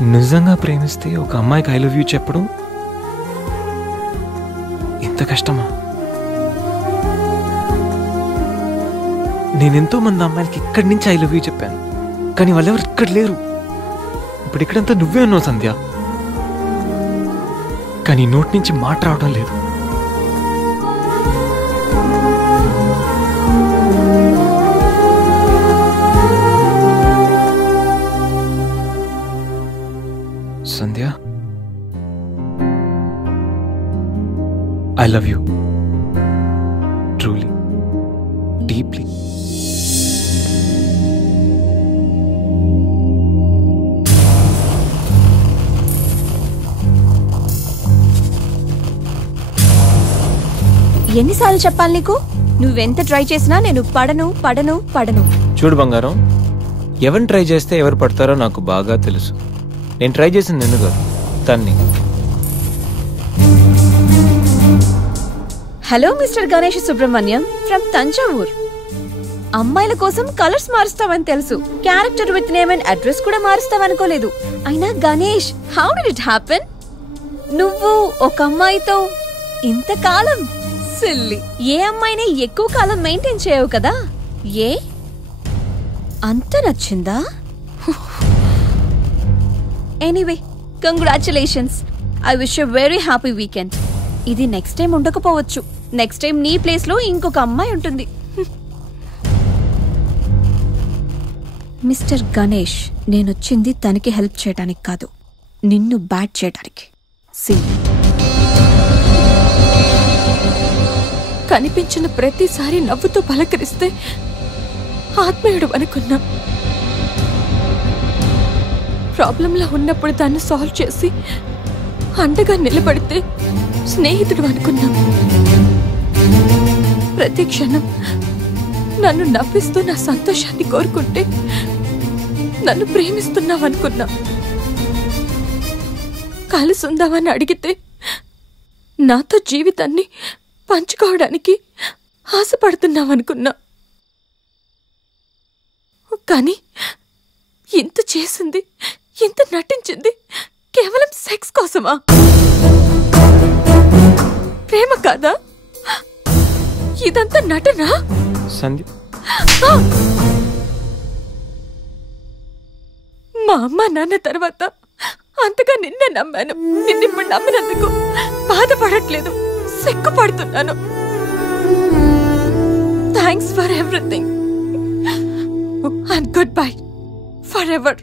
నిజంగా ప్రేమిస్తే ఒక అమ్మాయికి ఐ లవ్ యూ చెప్పడం ఇంత కష్టమా? నేనెంతో మంది అమ్మాయిలకి ఇక్కడి నుంచి ఐ లవ్ యూ చెప్పాను, కానీ వాళ్ళెవరు ఇక్కడ లేరు. ఇప్పుడు ఇక్కడంతా నువ్వే ఉన్నావు సంధ్య, కానీ నోటి నుంచి మాట రావడం లేదు. Sandhya, I love you truly, deeply. ఎన్నిసార్లు చెప్పాలి నీకు? నువ్వెంత ట్రై చేసినా నేను పడను పడను పడను. చూడు బంగారం, ఎవరిని ట్రై చేస్తే ఎవరు పడతారో నాకు బాగా తెలుసు. నేను ట్రై చేసింది నిన్ను కాదు, తన్ని. Hello mister Ganesh Subrahmanyam from Thanjavur. అమ్మాయిల కోసం కలర్స్ మారుస్తావని తెలుసు, character with name and address కూడా మారుస్తావనుకోలేదు. అయినా Ganesh, how did it happen? నువ్వు ఒక అమ్మాయితో ఇంతకాలం సిల్లీ. ఏ అమ్మాయిని ఎక్కువ కాలం మెయింటైన్ చేయవు కదా? ఏ అంత నచ్చిందా? Anyway, congratulations. I wish you very happy weekend. ఇది నెక్స్ట్ టైం ఉండకపోవచ్చు. నెక్స్ట్ టైం నీ ప్లేస్ లో ఇంకొక అమ్మాయి ఉంటుంది. మిస్టర్ గణేష్, నేనొచ్చింది తనకి హెల్ప్ చేయడానికి కాదు, నిన్ను బ్యాట్ చేయడానికి. కనిపించిన ప్రతిసారి నవ్వుతూ పలకరిస్తే ఆత్మీయుడు అనుకున్నా. ప్రాబ్లంలో ఉన్నప్పుడు దాన్ని సాల్వ్ చేసి అండగా నిలబడితే స్నేహితుడు అనుకున్నా. ప్రతి క్షణం నన్ను నవ్విస్తూ నా సంతోషాన్ని కోరుకుంటే నన్ను ప్రేమిస్తున్నావనుకున్నా. కలిసి ఉందామని అడిగితే నాతో జీవితాన్ని పంచుకోవడానికి ఆశపడుతున్నావనుకున్నా. కానీ ఇంత చేసింది, ఇంత నటించింది కేవలం సెక్స్ కోసమా? ప్రేమ కాదా? ఇదంతా నటనా? సంధ్య, మా అమ్మ నాన్న తర్వాత అంతగా నిన్నే నమ్మాను. నిన్నిప్పుడు నమ్మినందుకు బాధపడట్లేదు, సిగ్గుపడుతున్నాను. Thanks for everything and goodbye for ever.